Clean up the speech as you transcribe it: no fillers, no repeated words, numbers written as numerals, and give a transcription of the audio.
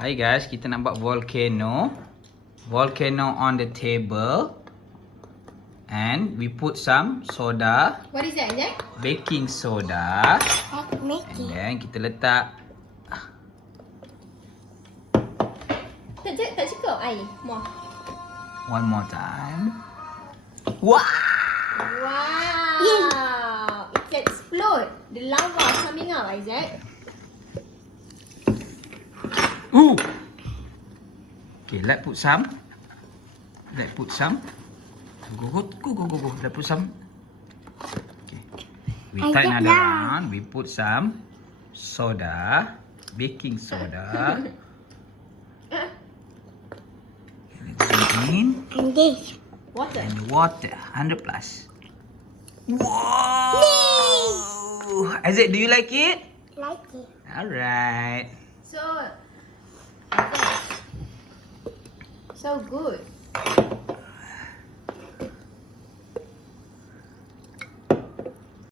Hi guys, kita nak buat volcano. Volcano on the table. And we put some soda. What is that, Jack? Baking soda. Make And it. then kita letak. Tak cukup air. More. One more time. Wow! Wow! It explode. The lava coming out, Isaac. Ooh! Okay, let's put some. Let's put some. Go. Let's put some. Okay. We I tighten get another that. one. We put some soda. Baking soda. Let's in. And this. Water. And water. 100 plus. Whoa! Isaac, do you like it? Like it. Alright. So good.